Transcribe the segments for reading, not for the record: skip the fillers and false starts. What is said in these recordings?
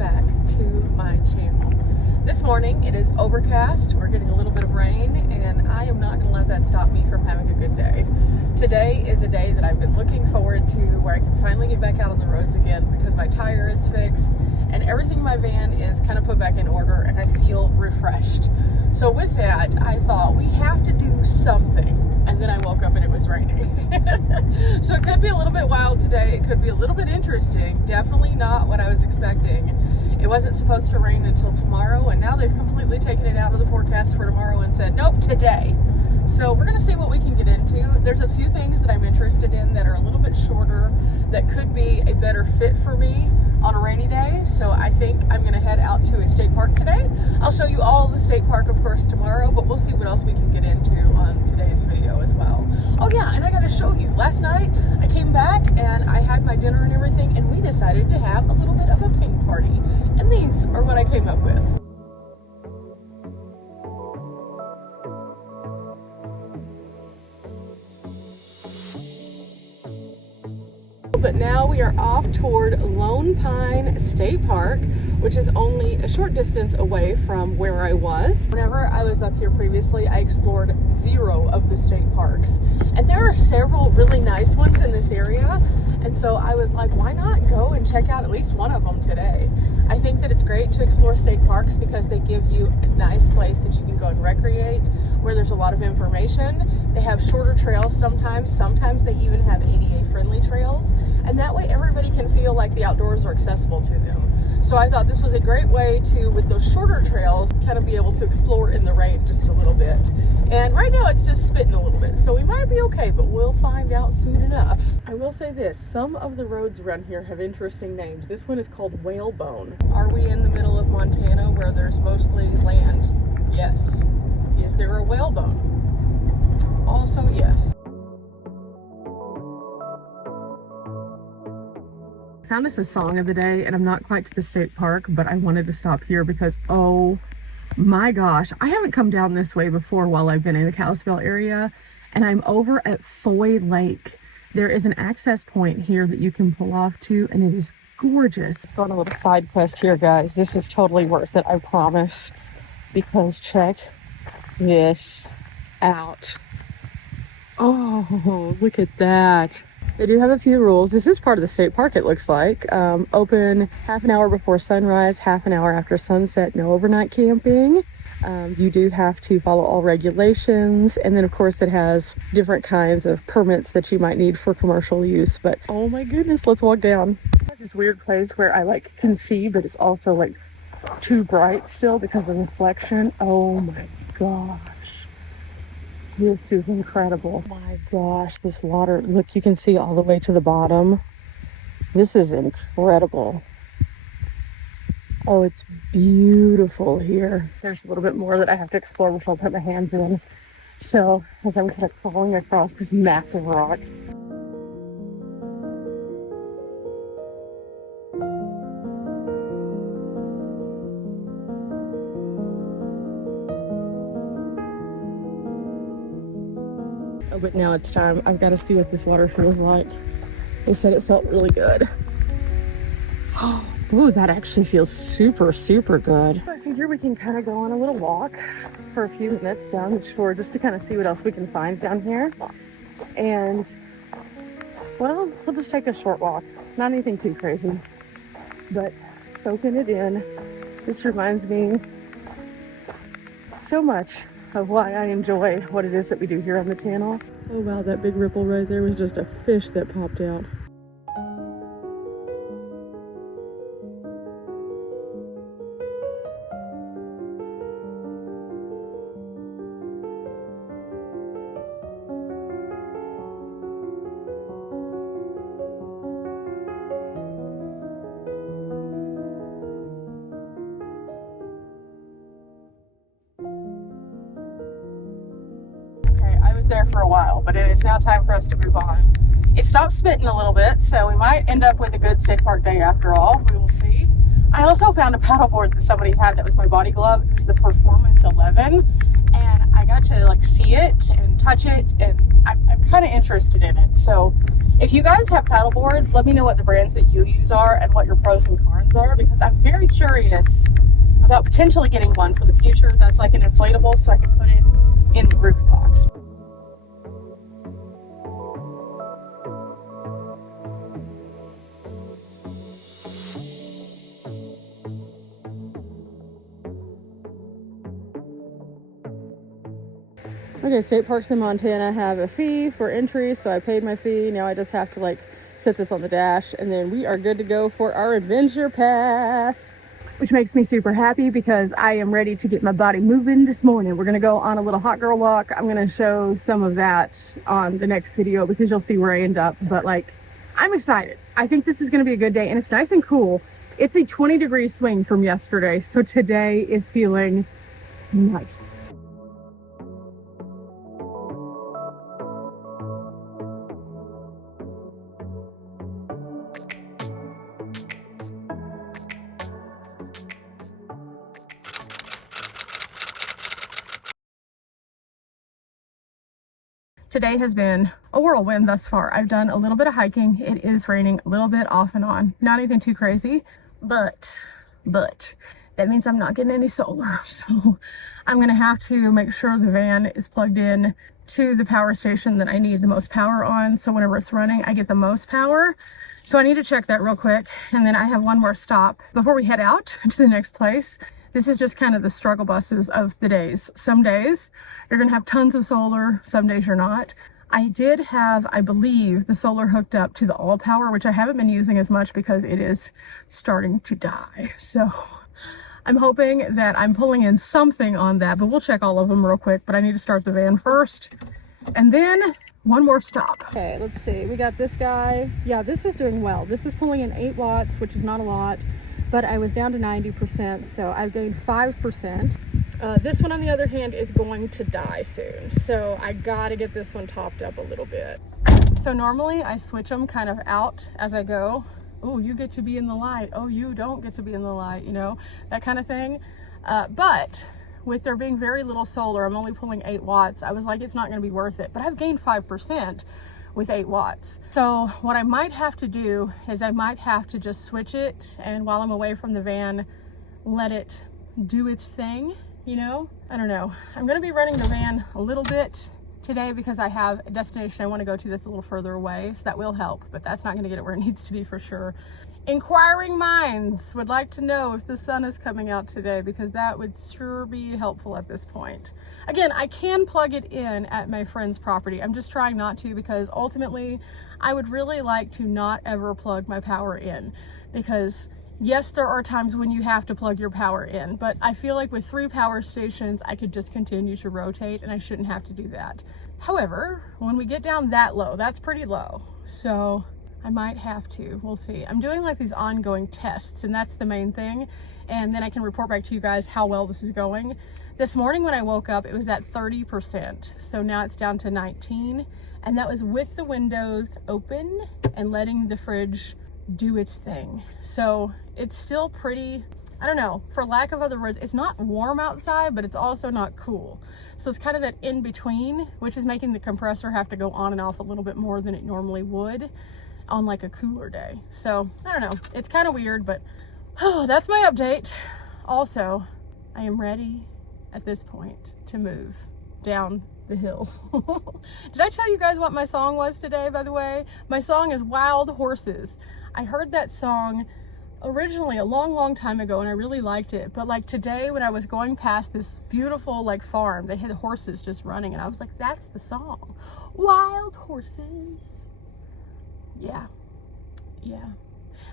back to my channel. This morning it is overcast, we're getting a little bit of rain, and I am not going to let that stop me from having a good day. Today is a day that I've been looking forward to, where I can finally get back out on the roads again because my tire is fixed and everything in my van is kind of put back in order and I feel refreshed. So with that, I thought we have to do something, and then I woke up and it was raining. So it could be a little bit wild today, it could be a little bit interesting, definitely not what I was expecting. It wasn't supposed to rain until tomorrow, and now they've completely taken it out of the forecast for tomorrow and said, nope, today. So we're gonna see what we can get into. There's a few things that I'm interested in that are a little bit shorter that could be a better fit for me on a rainy day. So I think I'm gonna head out to a state park today. I'll show you all the state park, of course, tomorrow, but we'll see what else we can get into on today's video as well. Oh yeah, and I gotta show you, last night I came back and I had my dinner and everything, and we decided to have a little bit of a ping party. And these are what I came up with. But now we are off toward Lone Pine State Park, which is only a short distance away from where I was. Whenever I was up here previously, I explored 0 of the state parks. And there are several really nice ones in this area. And so I was like, why not go and check out at least one of them today? I think that it's great to explore state parks because they give you a nice place that you can go and recreate, where there's a lot of information. They have shorter trails sometimes they even have ADA friendly trails, and that way everybody can feel like the outdoors are accessible to them. So I thought this was a great way to, with those shorter trails, kind of be able to explore in the rain just a little bit. And right now it's just spitting a little bit, so we might be okay, but we'll find out soon enough. I will say this, some of the roads around here have interesting names. This one is called Whalebone. Are we in the middle of Montana where there's mostly land? Yes. Is there a whalebone? Also yes. I found this a song of the day, and I'm not quite to the state park, but I wanted to stop here because, oh my gosh, I haven't come down this way before while I've been in the Kalispell area, and I'm over at Foy Lake. There is an access point here that you can pull off to, and it is gorgeous. Let's go on a little side quest here, guys. This is totally worth it, I promise, because check this out. Oh, look at that. They do have a few rules. This is part of the state park, it looks like. Open half an hour before sunrise, half an hour after sunset, no overnight camping. You do have to follow all regulations. And then of course it has different kinds of permits that you might need for commercial use. But oh my goodness, let's walk down. This weird place where I can see, but it's also like too bright still because of the reflection. Oh my gosh. This is incredible. Oh my gosh, this water, look, you can see all the way to the bottom. This is incredible. Oh, it's beautiful here. There's a little bit more that I have to explore before I put my hands in. So, as I'm kind of crawling across this massive rock. Oh, but now it's time. I've got to see what this water feels like. They said it felt really good. Oh, that actually feels super, super good. I figure we can kind of go on a little walk for a few minutes down the shore just to kind of see what else we can find down here. And, well, we'll just take a short walk. Not anything too crazy, but soaking it in. This reminds me so much of why I enjoy what it is that we do here on the channel. Oh wow, that big ripple right there was just a fish that popped out. There for a while, but it is now time for us to move on. It stopped spitting a little bit, so we might end up with a good state park day after all. We will see. I also found a paddleboard that somebody had that was my body glove. It was the Performance 11, and I got to see it and touch it, and I'm kind of interested in it. So if you guys have paddle boards, let me know what the brands that you use are and what your pros and cons are, because I'm very very curious about potentially getting one for the future that's like an inflatable so I can put it in the roof box. Okay, state parks in Montana have a fee for entry, so I paid my fee. Now I just have to like set this on the dash, and then we are good to go for our adventure path, which makes me super happy because I am ready to get my body moving this morning. We're gonna go on a little hot girl walk. I'm gonna show some of that on the next video because you'll see where I end up, but like, I'm excited. I think this is gonna be a good day, and it's nice and cool. It's a 20-degree swing from yesterday, so today is feeling nice. Today has been a whirlwind thus far. I've done a little bit of hiking. It is raining a little bit off and on. Not anything too crazy, but that means I'm not getting any solar. So I'm gonna have to make sure the van is plugged in to the power station that I need the most power on. So whenever it's running, I get the most power. So I need to check that real quick. And then I have one more stop before we head out to the next place. This is just kind of the struggle buses of the days. Some days you're gonna have tons of solar, some days you're not. I did have, I believe, the solar hooked up to the all power, which I haven't been using as much because it is starting to die. So I'm hoping that I'm pulling in something on that, but we'll check all of them real quick. But I need to start the van first and then one more stop. Okay, let's see. We got this guy. Yeah, this is doing well. This is pulling in 8 watts, which is not a lot. But I was down to 90%, so I've gained 5%. This one, on the other hand, is going to die soon. So I gotta get this one topped up a little bit. So normally I switch them kind of out as I go. Oh, you get to be in the light. Oh, you don't get to be in the light, you know, that kind of thing. But with there being very little solar, I'm only pulling 8 watts. I was like, it's not gonna be worth it, but I've gained 5% with 8 watts. So what I might have to do is I might have to just switch it, and while I'm away from the van, let it do its thing, you know? I don't know. I'm gonna be running the van a little bit today because I have a destination I wanna go to that's a little further away, so that will help, but that's not gonna get it where it needs to be for sure. Inquiring minds would like to know if the sun is coming out today, because that would sure be helpful at this point. Again, I can plug it in at my friend's property. I'm just trying not to, because ultimately I would really like to not ever plug my power in, because yes, there are times when you have to plug your power in, but I feel like with 3 power stations, I could just continue to rotate and I shouldn't have to do that. However, when we get down that low, that's pretty low. So I might have to, we'll see. I'm doing like these ongoing tests, and that's the main thing. And then I can report back to you guys how well this is going. This morning when I woke up, it was at 30%. So now it's down to 19. And that was with the windows open and letting the fridge do its thing. So it's still pretty, I don't know, for lack of other words, it's not warm outside, but it's also not cool. So it's kind of that in between, which is making the compressor have to go on and off a little bit more than it normally would on like a cooler day. So I don't know, it's kind of weird, but that's my update. Also, I am ready at this point to move down the hill. Did I tell you guys what my song was today, by the way? My song is Wild Horses. I heard that song originally a long time ago and I really liked it, but like today when I was going past this beautiful like farm, they had horses just running and I was like, that's the song, Wild Horses. Yeah,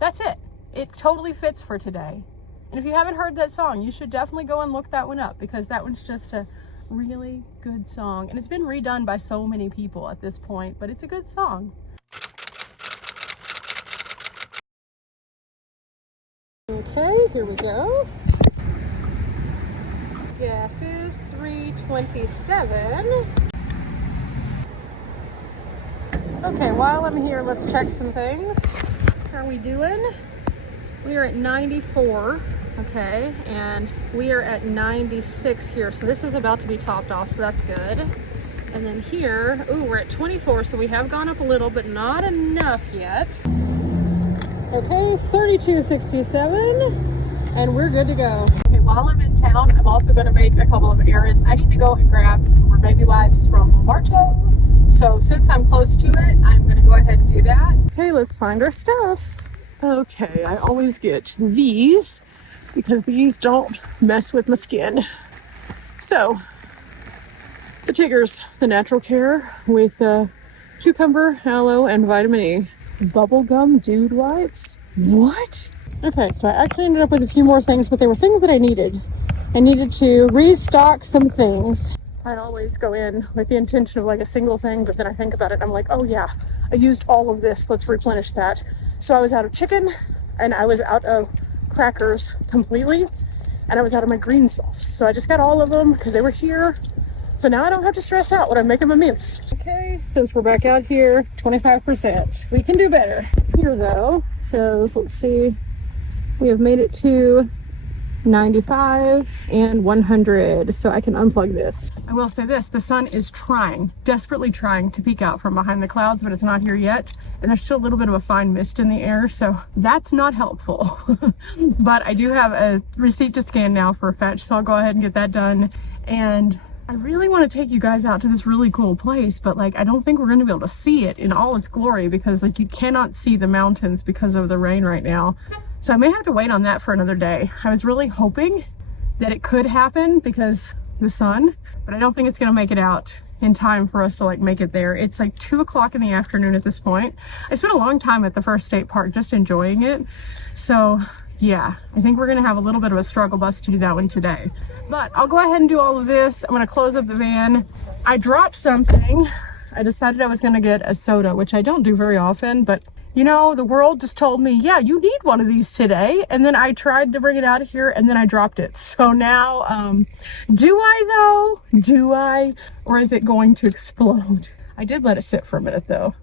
that's it. It totally fits for today. And if you haven't heard that song, you should definitely go and look that one up, because that one's just a really good song. And it's been redone by so many people at this point, but it's a good song. Okay, here we go. Gas is $3.27. Okay, while I'm here, let's check some things. How are we doing? We are at 94, okay, and we are at 96 here, so this is about to be topped off, so that's good. And then here, ooh, we're at 24, so we have gone up a little, but not enough yet. Okay, 32.67, and we're good to go. Okay, while I'm in town, I'm also going to make a couple of errands. I need to go and grab some more baby wipes from Walmart. So since I'm close to it, I'm going to go ahead and do that. Okay, let's find our stuff. Okay, I always get these because these don't mess with my skin. So, the Tiggers, the Natural Care with cucumber, aloe, and vitamin E. Bubblegum dude wipes? What? Okay, so I actually ended up with a few more things, but they were things that I needed. I needed to restock some things. I always go in with the intention of like a single thing, but then I think about it and I'm like, oh yeah, I used all of this, let's replenish that. So I was out of chicken, and I was out of crackers completely, and I was out of my green sauce. So I just got all of them because they were here. So now I don't have to stress out when I'm making my meals. Okay, since we're back out here, 25%. We can do better. Here though, says, let's see, we have made it to 95 and 100. So I can unplug this. I will say this, the sun is trying, desperately trying to peek out from behind the clouds, but it's not here yet. And there's still a little bit of a fine mist in the air, so that's not helpful. But I do have a receipt to scan now for a fetch, so I'll go ahead and get that done. And I really want to take you guys out to this really cool place, but like I don't think we're going to be able to see it in all its glory because like you cannot see the mountains because of the rain right now. So I may have to wait on that for another day. I was really hoping that it could happen because the sun, but I don't think it's going to make it out in time for us to like make it there. It's like 2 o'clock in the afternoon at this point. I spent a long time at the first state park just enjoying it. So yeah, I think we're gonna have a little bit of a struggle bus to do that one today. But I'll go ahead and do all of this. I'm gonna close up the van. I dropped something. I decided I was gonna get a soda, which I don't do very often, but you know, the world just told me, yeah, you need one of these today. And then I tried to bring it out of here and then I dropped it. So now, do I though? Do I? Or is it going to explode? I did let it sit for a minute though.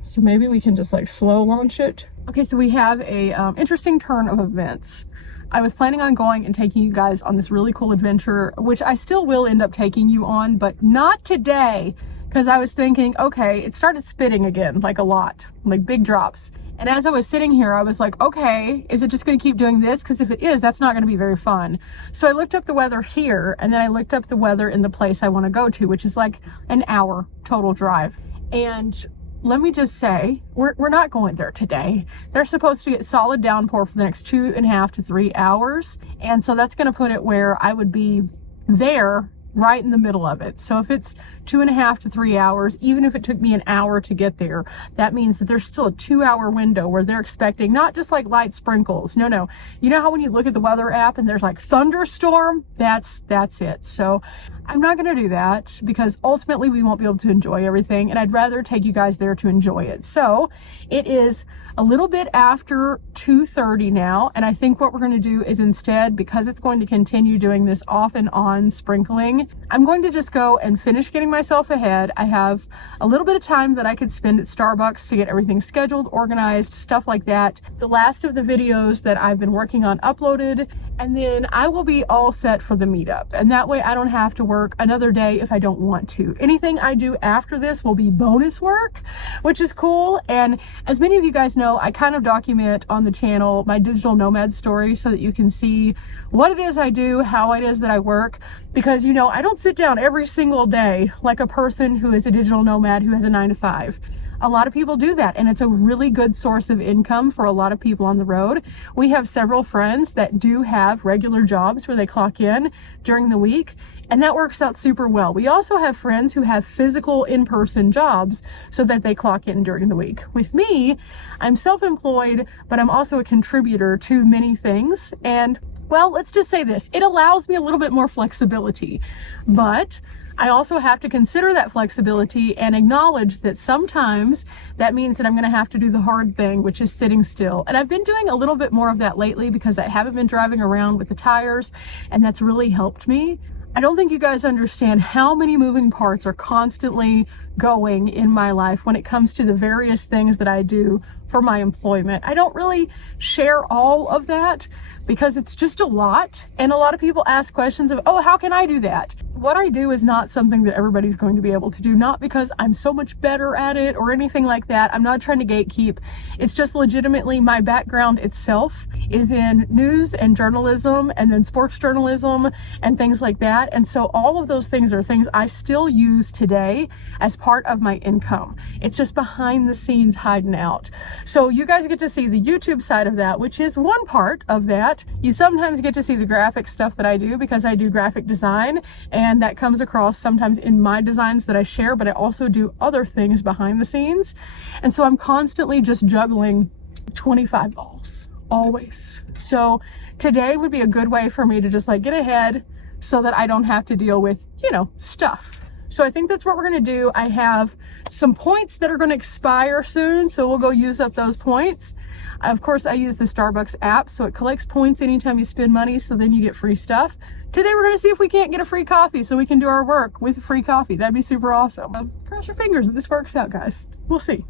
So maybe we can just like slow launch it. Okay, so we have a interesting turn of events. I was planning on going and taking you guys on this really cool adventure, which I still will end up taking you on, but not today. Because I was thinking, okay, it started spitting again, like a lot, like big drops. And as I was sitting here, I was like, okay, is it just going to keep doing this? Because if it is, that's not going to be very fun. So I looked up the weather here, and then I looked up the weather in the place I want to go to, which is like an hour total drive. And let me just say, we're not going there today. They're supposed to get solid downpour for the next 2.5 to 3 hours. And so that's going to put it where I would be there right in the middle of it. So if it's 2.5 to 3 hours, even if it took me an hour to get there, that means that there's still a 2-hour window where they're expecting not just like light sprinkles. No. You know how when you look at the weather app and there's like thunderstorm? That's it. So I'm not going to do that because ultimately we won't be able to enjoy everything, and I'd rather take you guys there to enjoy it. So it is a little bit after 2:30 now, and I think what we're going to do is instead, because it's going to continue doing this off and on sprinkling, I'm going to just go and finish getting myself ahead. I have a little bit of time that I could spend at Starbucks to get everything scheduled, organized, stuff like that. The last of the videos that I've been working on uploaded, and then I will be all set for the meetup. And that way I don't have to work another day if I don't want to. Anything I do after this will be bonus work, which is cool. And as many of you guys know, I kind of document on the channel my digital nomad story so that you can see what it is I do, how it is that I work. Because, you know, I don't sit down every single day like a person who is a digital nomad who has a 9-to-5. A lot of people do that, and it's a really good source of income for a lot of people on the road. We have several friends that do have regular jobs where they clock in during the week, and that works out super well. We also have friends who have physical in-person jobs so that they clock in during the week. With me, I'm self-employed, but I'm also a contributor to many things. And well, let's just say this, it allows me a little bit more flexibility, but I also have to consider that flexibility and acknowledge that sometimes that means that I'm going to have to do the hard thing, which is sitting still. And I've been doing a little bit more of that lately because I haven't been driving around with the tires, and that's really helped me. I don't think you guys understand how many moving parts are constantly going in my life when it comes to the various things that I do for my employment. I don't really share all of that because it's just a lot. And a lot of people ask questions of, oh, how can I do that? what I do is not something that everybody's going to be able to do, not because I'm so much better at it or anything like that. I'm not trying to gatekeep. It's just legitimately my background itself is in news and journalism and then sports journalism and things like that. And so all of those things are things I still use today as part of my income. It's just behind the scenes hiding out. So you guys get to see the YouTube side of that, which is one part of that. You sometimes get to see the graphic stuff that I do because I do graphic design, and that comes across sometimes in my designs that I share, but I also do other things behind the scenes. And so I'm constantly just juggling 25 balls, always. So today would be a good way for me to just like get ahead so that I don't have to deal with, you know, stuff. So I think that's what we're going to do. I have some points that are going to expire soon, so we'll go use up those points. Of course, I use the Starbucks app, so it collects points anytime you spend money, so then you get free stuff. Today, we're going to see if we can't get a free coffee so we can do our work with free coffee. That'd be super awesome. Cross your fingers that this works out, guys. We'll see.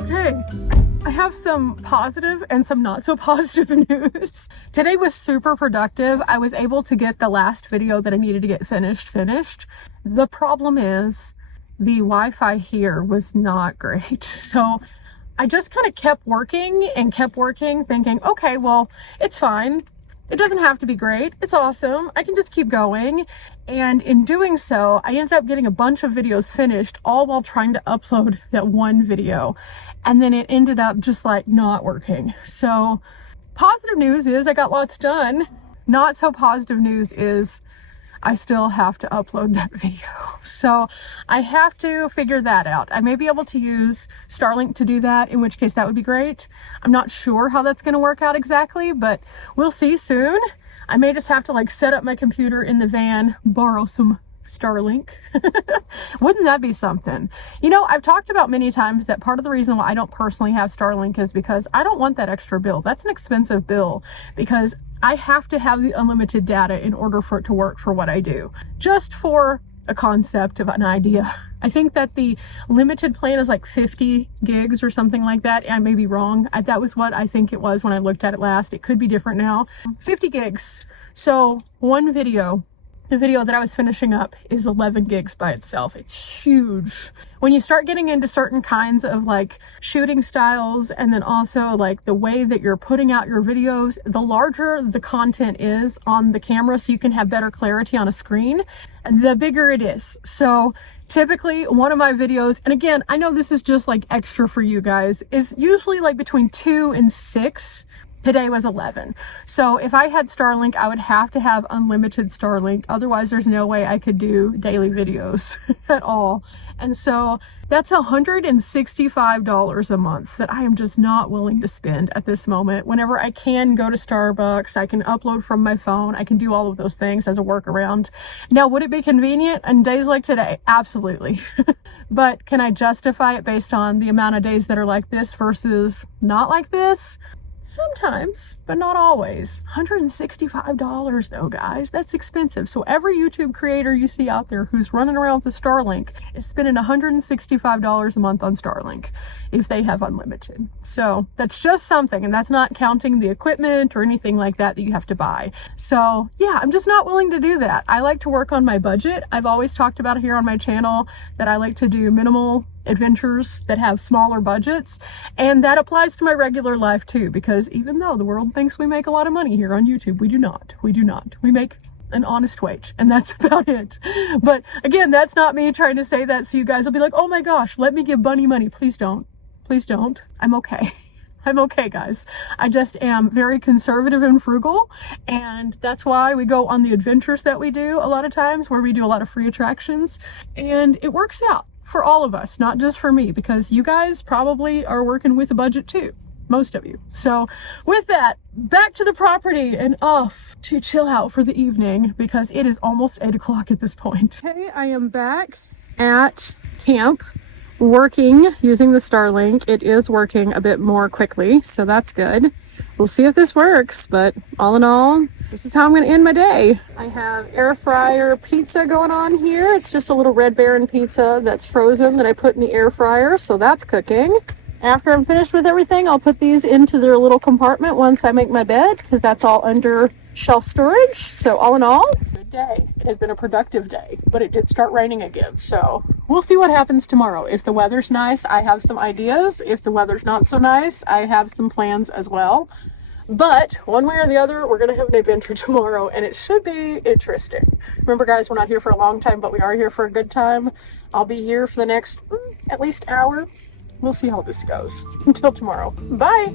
Okay, I have some positive and some not so positive news. Today was super productive. I was able to get the last video that I needed to get finished. The problem is the Wi-Fi here was not great. So I just kind of kept working, thinking, okay, well, it's fine. It doesn't have to be great. It's awesome. I can just keep going. And in doing so, I ended up getting a bunch of videos finished, all while trying to upload that one video. And then it ended up just like not working. So positive news is I got lots done. Not so positive news is I still have to upload that video. So I have to figure that out. I may be able to use Starlink to do that, in which case that would be great. I'm not sure how that's going to work out exactly, but we'll see soon. I may just have to like set up my computer in the van, borrow some Starlink. Wouldn't that be something? You know, I've talked about many times that part of the reason why I don't personally have Starlink is because I don't want that extra bill. That's an expensive bill because I have to have the unlimited data in order for it to work for what I do. Just for a concept of an idea. I think that the limited plan is like 50 gigs or something like that. I may be wrong. That was what I think it was when I looked at it last. It could be different now. 50 gigs. So one video, the video that I was finishing up, is 11 gigs by itself. It's huge. When you start getting into certain kinds of like shooting styles and then also like the way that you're putting out your videos, the larger the content is on the camera so you can have better clarity on a screen, the bigger it is. So typically one of my videos, and again, I know this is just like extra for you guys, is usually like between 2 and 6. Today was 11. So if I had Starlink, I would have to have unlimited Starlink. Otherwise, there's no way I could do daily videos at all. And so that's $165 a month that I am just not willing to spend at this moment. Whenever I can go to Starbucks, I can upload from my phone. I can do all of those things as a workaround. Now, would it be convenient on days like today? Absolutely. But can I justify it based on the amount of days that are like this versus not like this? Sometimes, but not always. $165 though, guys. That's expensive. So every YouTube creator you see out there who's running around with Starlink is spending $165 a month on Starlink if they have unlimited. So that's just something, and that's not counting the equipment or anything like that that you have to buy. So yeah, I'm just not willing to do that. I like to work on my budget. I've always talked about here on my channel that I like to do minimal adventures that have smaller budgets, and that applies to my regular life too, because even though the world thinks we make a lot of money here on YouTube, we do not. We make an honest wage, and that's about it. But again, that's not me trying to say that so you guys will be like, oh my gosh, let me give Bunny money. Please don't. I'm okay. I'm okay, guys. I just am very conservative and frugal, and that's why we go on the adventures that we do a lot of times, where we do a lot of free attractions, and it works out for all of us, not just for me, because you guys probably are working with a budget too, most of you. So with that, back to the property and off to chill out for the evening because it is almost 8 o'clock at this point. Okay, I am back at camp. working using the Starlink. It is working a bit more quickly, so that's good. We'll see if this works, but all in all, this is how I'm going to end my day. I have air fryer pizza going on here. It's just a little Red Baron pizza that's frozen that I put in the air fryer, so that's cooking. After I'm finished with everything, I'll put these into their little compartment once I make my bed, because that's all under shelf storage. So all in all, good day. It has been a productive day, but it did start raining again, so we'll see what happens tomorrow. If the weather's nice, I have some ideas. If the weather's not so nice, I have some plans as well. But one way or the other, we're going to have an adventure tomorrow, and it should be interesting. Remember, guys, we're not here for a long time, but we are here for a good time. I'll be here for the next at least hour. We'll see how this goes. Until tomorrow. Bye!